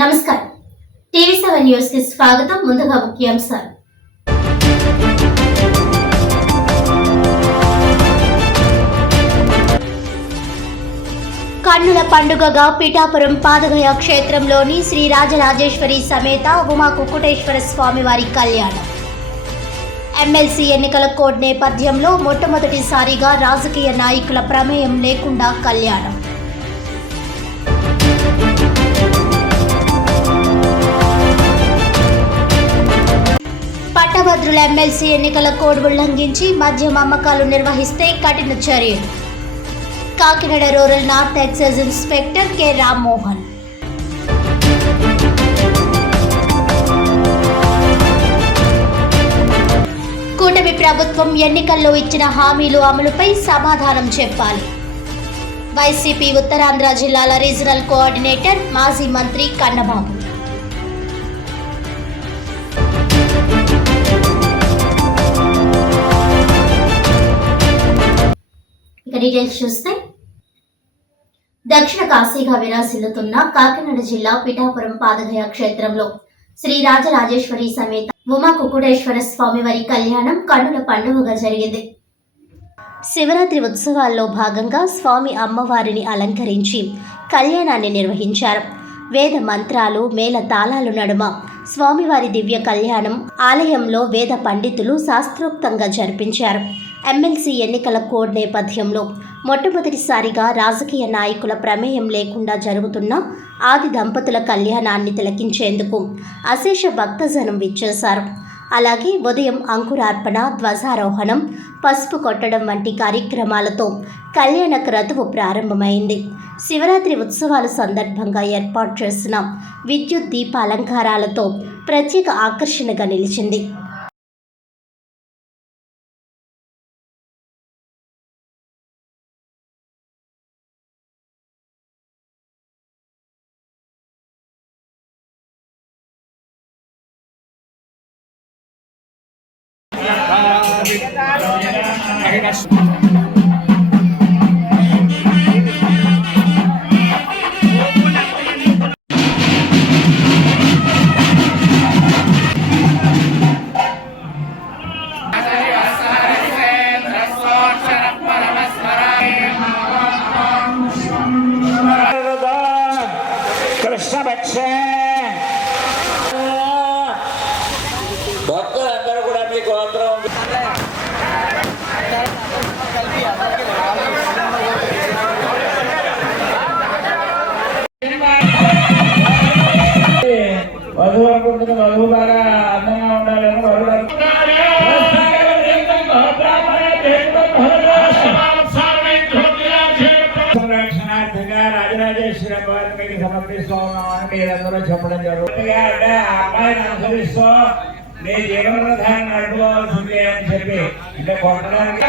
నమస్కారం. టీవీ7 న్యూస్ కి స్వాగతం. ముందుగా ముఖ్యాంశాలు. కన్నుల పండుగగా పిఠాపురం పాదగయ క్షేత్రంలోని శ్రీ రాజరాజేశ్వరి సమేత ఉమా కుక్కుటేశ్వర స్వామివారి కళ్యాణం. ఎమ్మెల్సీ ఎన్నికల కోడ్ నేపథ్యంలో మొట్టమొదటిసారిగా రాజకీయ నాయకుల ప్రమేయం లేకుండా కళ్యాణం. పట్టభద్రుల ఎమ్మెల్సీ ఎన్నికల కోడ్ ఉల్లంఘించి మద్యం అమ్మకాలు నిర్వహిస్తే కఠిన చర్యలు. Kakinada rural north excise inspector K Rammohan. కూటమి ప్రభుత్వం ఎన్నికల్లో ఇచ్చిన హామీలు అమలుపై సమాధానం చెప్పాలి. వైసీపీ ఉత్తరాంధ్ర జిల్లాల రీజనల్ కోఆర్డినేటర్ మాజీ మంత్రి కన్నబాబు. డీటెయిల్స్ చూస్తే, దక్షిణ కాశీగా విరాసిల్లుతున్న కాకినాడ జిల్లా పిఠాపురం పాదగయ క్షేత్రంలో శ్రీ రాజరాజేశ్వరి సమేత ఉమా కుక్కుటేశ్వర స్వామివారి కళ్యాణం కన్నుల పండుగగా జరిగింది. శివరాత్రి ఉత్సవాల్లో భాగంగా స్వామి అమ్మవారిని అలంకరించి కళ్యాణాన్ని నిర్వహించారు. వేద మంత్రాలు మేళ తాళాలు నడుమ స్వామివారి దివ్య కళ్యాణం ఆలయంలో వేద పండితులు శాస్త్రోక్తంగా జరిపించారు. ఎమ్మెల్సీ ఎన్నికల కోడ్ నేపథ్యంలో మొట్టమొదటిసారిగా రాజకీయ నాయకుల ప్రమేయం లేకుండా జరుగుతున్న ఆది దంపతుల కళ్యాణాన్ని తిలకించేందుకు అశేష భక్తజనం విచ్చేశారు. అలాగే ఉదయం అంకురార్పణ, ధ్వజారోహణం, పసుపు కొట్టడం వంటి కార్యక్రమాలతో కళ్యాణ క్రతువు ప్రారంభమైంది. శివరాత్రి ఉత్సవాల సందర్భంగా ఏర్పాటు చేసిన విద్యుత్ దీప అలంకారాలతో ప్రత్యేక ఆకర్షణగా నిలిచింది. భక్తులందరూ కూడా మీకు అందరం వధువు అనుకుంటుంది. వధువు బాగా అందంగా ఉండాలని సంరక్షణార్థంగా రాజరాజేశ్వరి అమ్మవారిని మీకు సమర్పిస్తూ ఉన్నామని మీరందరూ చెప్పడం జరుగుతుంది. అంటే ఆ అమ్మాయిని అనుసరిస్తూ నీ జీవన విధానం నడుపుకోవాల్సిందే అని చెప్పి అంటే కొట్టడానికి